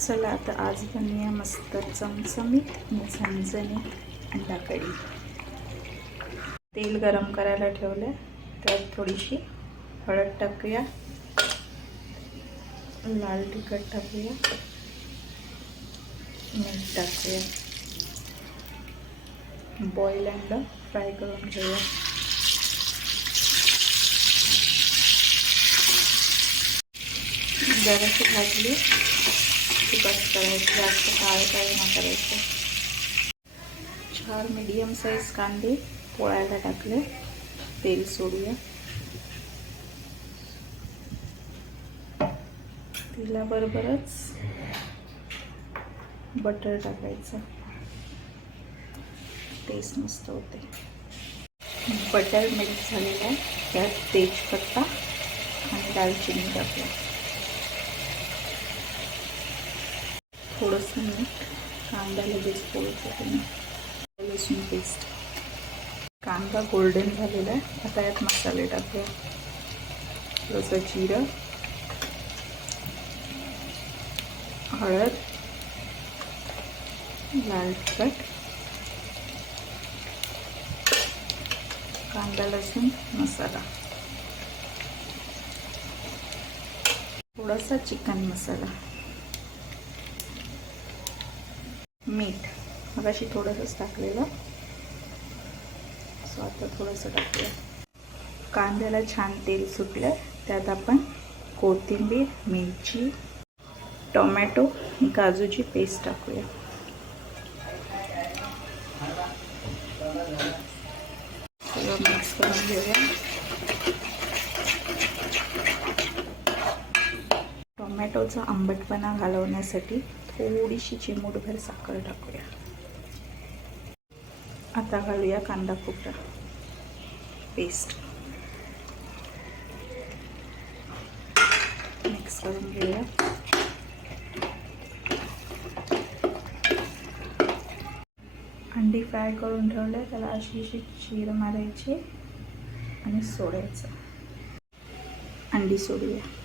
चला आता आज बनवूया मस्त चमचमीत आणि झणझणीत अंडा कढी. तेल गरम करायला ठेवलं, त्यात थोडीशी हळद टाकूया, लाल तिखट टाकूया, मीठ टाकूया, बॉईल अंडा फ्राय करून घेऊया. जराशी भाजली की बस करायचं, जास्त काळं नाही करायचं. 4 मीडियम साईज कांदे पोळायला टाकले, तेल सोडूया. तेलाबरोबरच बटर टाकायचं, टेस्ट मस्त होते. बटर मेल्ट झालेला आहे, त्यात तेजपत्ता आणि दालचिनी टाकूया. थोडंसं मीठ, कांदा लगेच पोळसाठी, लसूण पेस्ट. कांदा गोल्डन झालेला आहे, आता यात मसाले टाकूया. थोडंसं जिरं, हळद, लाल तिखट, कांदा लसूण मसाला, थोडासा चिकन मसाला, मीठ मगाशी थोडंसंच टाकलेलं, सो आता थोडंसं टाकूया. कांद्याला छान तेल सुटलं, त्यात आपण कोथिंबीर, मिरची, टोमॅटो, काजूची पेस्ट टाकूया. सगळं मिक्स करून घेऊया. टोमॅटोचा आंबटपणा घालवण्यासाठी थोडीशी चिमूटभर साखर टाकूया. आता घालूया कांदा खोबरा पेस्ट, मिक्स करून घेऊया. अंडी फ्राय करून ठेवले, त्याला अशी चीर मारायची आणि सोडायचं. अंडी सोडूया.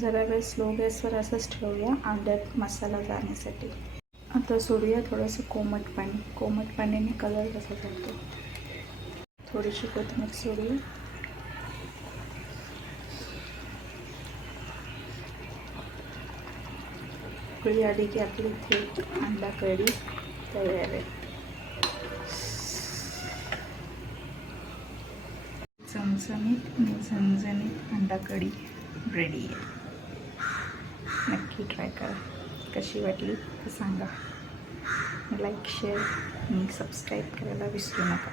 जरा वेळ स्लो गॅसवर असंच ठेवूया, अंड्यात मसाला जाण्यासाठी. आता सोडूया थोडंसं कोमट पाणी. कोमट पाण्याने कलर कसा जातो. थोडीशी कोथिंबीर सोडूया. उकळी आली की आपली थेट अंडा कढी तयार आहे. चमचमीत आणि झणझणीत अंडा कढी रेडी आहे. नक्की ट्राय करा. कशी वाटली ते सांगा. लाईक, शेअर आणि सबस्क्राईब करायला विसरू नका.